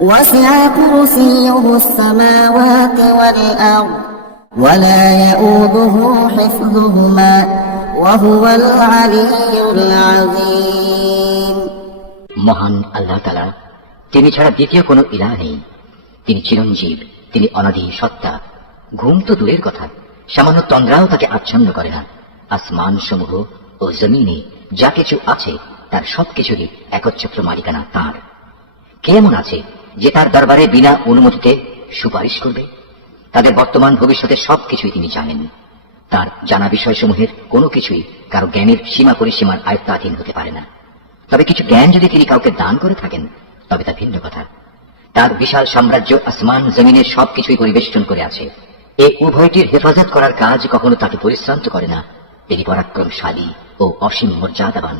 وسع كرسيه السماوات والأرض ولا يؤوده حفظهما وهو العلي العظيم মহান আল্লাহ তালা তিনি ছাড়া দ্বিতীয় কোনো ইলা নেই তিনি চিরঞ্জীব তিনি অনাদি সত্তা ঘুম তো দূরের কথা সামান্য তন্দ্রাও তাকে আচ্ছন্ন করে না আসমান সমূহ ও জমিনে যা কিছু আছে তার সবকিছুরই একচ্ছত্র মালিকানা তার কে এমন আছে যে তার দরবারে বিনা অনুমতিতে সুপারিশ করবে, তাদের বর্তমান ভবিষ্যতের সবকিছুই তিনি জানেন। তার জানা বিষয়সমূহের কোনো কিছুই কারও জ্ঞানের সীমা পরিসীমার আয়ত্তাধীন হতে পারে না। তবে কিছু জ্ঞান যদি তিনি কাউকে দান করে থাকেন, তবে তা ভিন্ন কথা। তার বিশাল সাম্রাজ্য আসমান জমিনের সবকিছুই পরিবেষ্টন করে আছে। এই উভয়টির হেফাজত করার কাজ কখনো তাকে পরিশ্রান্ত করে না। তিনি পরাক্রমশালী ও অসীম মর্যাদাবান।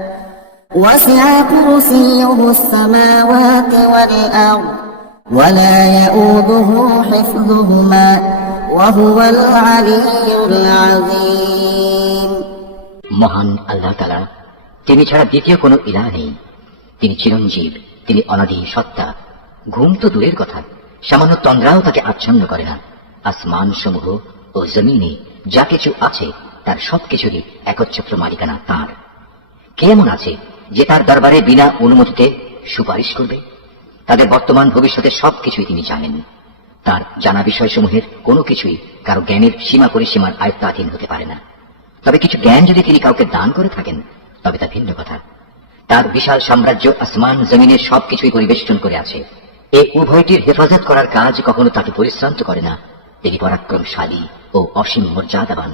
وسع كرسيه السماوات والأرض ولا يؤوده حفظهما وهو العلي العظيم মহান আল্লাহ তালা তিনি ছাড়া দ্বিতীয় কোনো ইলা নেই তিনি চিরঞ্জীব তিনি অনাদি সত্তা ঘুম তো দূরের কথা সামান্য তন্দ্রাও তাকে আচ্ছন্ন করে না আসমান সমূহ ও জমিনে যা কিছু আছে তার সবকিছুরই একচ্ছত্র মালিকানা তার কে এমন আছে যে তার দরবারে বিনা অনুমতিতে সুপারিশ করবে, তাদের বর্তমান ভবিষ্যতের সবকিছুই তিনি জানেন। তার জানা বিষয়সমূহের কোনো কিছুই কারও জ্ঞানের সীমা পরিসীমার আয়ত্তাধীন হতে পারে না। তবে কিছু জ্ঞান যদি তিনি কাউকে দান করে থাকেন, তবে তা ভিন্ন কথা। তার বিশাল সাম্রাজ্য আসমান জমিনের সবকিছুই পরিবেষ্টন করে আছে। এই উভয়টির হেফাজত করার কাজ কখনো তাকে পরিশ্রান্ত করে না। তিনি পরাক্রমশালী ও অসীম মর্যাদাবান।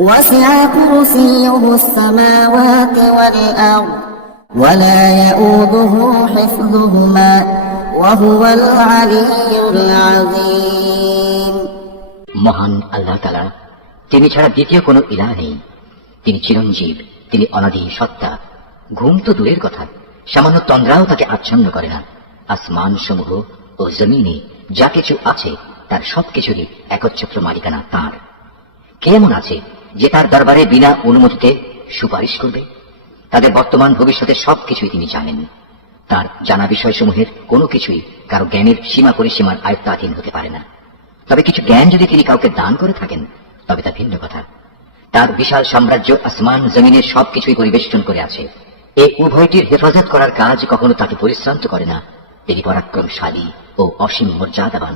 وسع كرسيه السماوات والأرض ولا يؤوده حفظهما وهو العلي العظيم মহান আল্লাহ তালা তিনি ছাড়া দ্বিতীয় কোনো ইলা নেই তিনি চিরঞ্জীব তিনি অনাদি সত্তা ঘুম তো দূরের কথা সামান্য তন্দ্রাও তাকে আচ্ছন্ন করে না আসমান সমূহ ও জমিনে যা কিছু আছে তার সবকিছুরই একচ্ছত্র মালিকানা তার কে এমন আছে যে তার দরবারে বিনা অনুমতিতে সুপারিশ করবে, তাদের বর্তমান ভবিষ্যতের সবকিছুই তিনি জানেন। তার জানা বিষয়সমূহের কোনো কিছুই কারও জ্ঞানের সীমা পরিসীমার আয়ত্তাধীন হতে পারে না। তবে কিছু জ্ঞান যদি তিনি কাউকে দান করে থাকেন, তবে তা ভিন্ন কথা। তার বিশাল সাম্রাজ্য আসমান জমিনের সবকিছুই পরিবেষ্টন করে আছে। এই উভয়টির হেফাজত করার কাজ কখনো তাকে পরিশ্রান্ত করে না। তিনি পরাক্রমশালী ও অসীম মর্যাদাবান।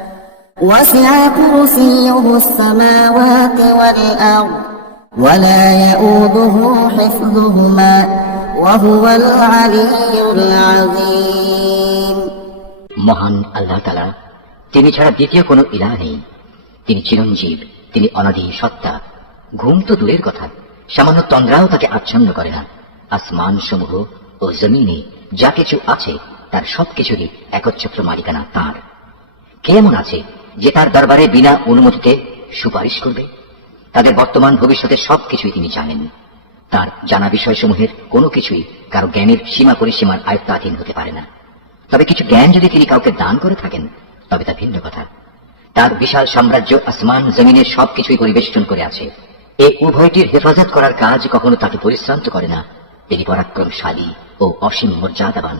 وسع كرسيه السماوات والأرض ولا يؤوده حفظهما وهو العلي العظيم মহান আল্লাহ তালা তিনি ছাড়া দ্বিতীয় কোনো ইলা নেই তিনি চিরঞ্জীব তিনি অনাদি সত্তা ঘুম তো দূরের কথা সামান্য তন্দ্রাও তাকে আচ্ছন্ন করে না আসমান সমূহ ও জমিনে যা কিছু আছে তার সবকিছুরই একচ্ছত্র মালিকানা তার কে এমন আছে যে তার দরবারে বিনা অনুমতিতে সুপারিশ করবে, তাদের বর্তমান ভবিষ্যতের সবকিছুই তিনি জানেন। তার জানা বিষয়সমূহের কোনো কিছুই কারও জ্ঞানের সীমা পরিসীমার আয়ত্তাধীন হতে পারে না। তবে কিছু জ্ঞান যদি তিনি কাউকে দান করে থাকেন, তবে তা ভিন্ন কথা। তার বিশাল সাম্রাজ্য আসমান জমিনের সবকিছুই পরিবেষ্টন করে আছে। এই উভয়টির হেফাজত করার কাজ কখনো তাকে পরিশ্রান্ত করে না। তিনি পরাক্রমশালী ও অসীম মর্যাদাবান।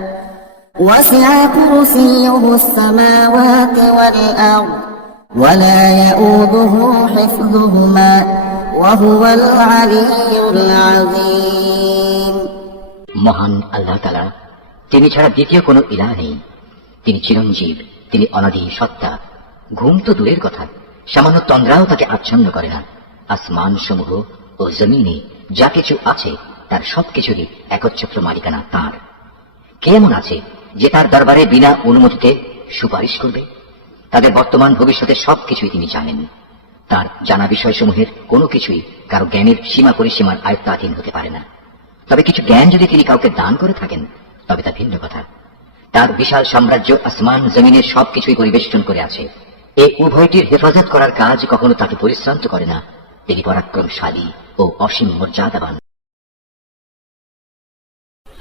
وسع كرسيه السماوات والأرض ولا يؤوده حفظهما وهو العلي العظيم মহান আল্লাহ তালা তিনি ছাড়া দ্বিতীয় কোনো ইলা নেই তিনি চিরঞ্জীব তিনি অনাদি সত্তা ঘুম তো দূরের কথা সামান্য তন্দ্রাও তাকে আচ্ছন্ন করে না আসমান সমূহ ও জমিনে যা কিছু আছে তার সবকিছুরই একচ্ছত্র মালিকানা তার কে এমন আছে যে তার দরবারে বিনা অনুমতিতে সুপারিশ করবে, তাদের বর্তমান ভবিষ্যতের সবকিছুই তিনি জানেন। তার জানা বিষয়সমূহের কোনো কিছুই কারও জ্ঞানের সীমা পরিসীমার আয়ত্তাধীন হতে পারে না। তবে কিছু জ্ঞান যদি তিনি কাউকে দান করে থাকেন, তবে তা ভিন্ন কথা। তার বিশাল সাম্রাজ্য আসমান জমিনের সবকিছুই পরিবেষ্টন করে আছে। এই উভয়টির হেফাজত করার কাজ কখনো তাকে পরিশ্রান্ত করে না। তিনি পরাক্রমশালী ও অসীম মর্যাদাবান।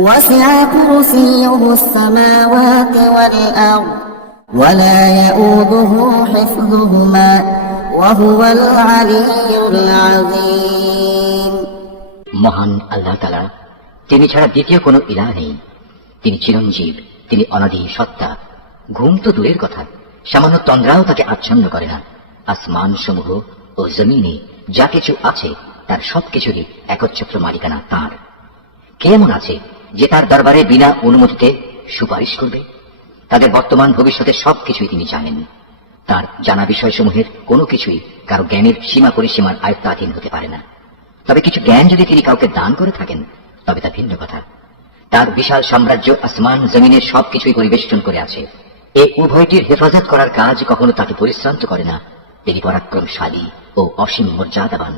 وسع كرسيه السماوات والأرض ولا يؤوده حفظهما وهو العلي العظيم মহান আল্লাহ তালা তিনি ছাড়া দ্বিতীয় কোনো ইলা নেই তিনি চিরঞ্জীব তিনি অনাদি সত্তা ঘুম তো দূরের কথা সামান্য তন্দ্রাও তাকে আচ্ছন্ন করে না আসমান সমূহ ও জমিনে যা কিছু আছে তার সবকিছুরই একচ্ছত্র মালিকানা তার কে এমন আছে যে তার দরবারে বিনা অনুমতিতে সুপারিশ করবে, তাদের বর্তমান ভবিষ্যতের সবকিছুই তিনি জানেন। তার জানা বিষয়সমূহের কোনো কিছুই কারও জ্ঞানের সীমা পরিসীমার আয়ত্তাধীন হতে পারে না। তবে কিছু জ্ঞান যদি তিনি কাউকে দান করে থাকেন, তবে তা ভিন্ন কথা। তার বিশাল সাম্রাজ্য আসমান জমিনের সবকিছুই পরিবেষ্টন করে আছে। এই উভয়টির হেফাজত করার কাজ কখনো তাকে পরিশ্রান্ত করে না। তিনি পরাক্রমশালী ও অসীম মর্যাদাবান।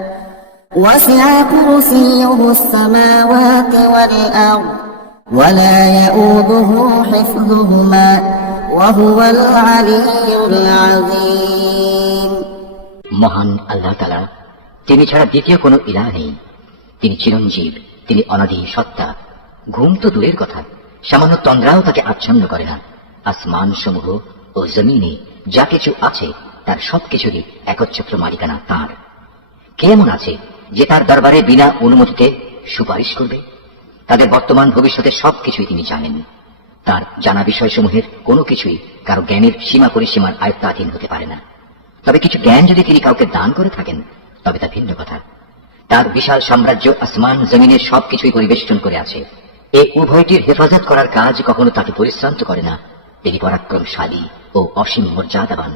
وسع كرسيه السماوات والأرض ولا يؤوده حفظهما وهو العلي العظيم মহান আল্লাহ তালা তিনি ছাড়া দ্বিতীয় কোনো ইলা নেই তিনি চিরঞ্জীব তিনি অনাদি সত্তা ঘুম তো দূরের কথা সামান্য তন্দ্রাও তাকে আচ্ছন্ন করে না আসমান সমূহ ও জমিনে যা কিছু আছে তার সবকিছুরই একচ্ছত্র মালিকানা তার কে এমন আছে যে তার দরবারে বিনা অনুমতিতে সুপারিশ করবে, তাদের বর্তমান ভবিষ্যতের সবকিছুই তিনি জানেন। তার জানা বিষয়সমূহের কোনো কিছুই কারও জ্ঞানের সীমা পরিসীমার আয়ত্তাধীন হতে পারে না। তবে কিছু জ্ঞান যদি তিনি কাউকে দান করে থাকেন, তবে তা ভিন্ন কথা। তার বিশাল সাম্রাজ্য আসমান জমিনের সবকিছুই পরিবেষ্টন করে আছে। এই উভয়টির হেফাজত করার কাজ কখনো তাকে পরিশ্রান্ত করে না। তিনি পরাক্রমশালী ও অসীম মর্যাদাবান।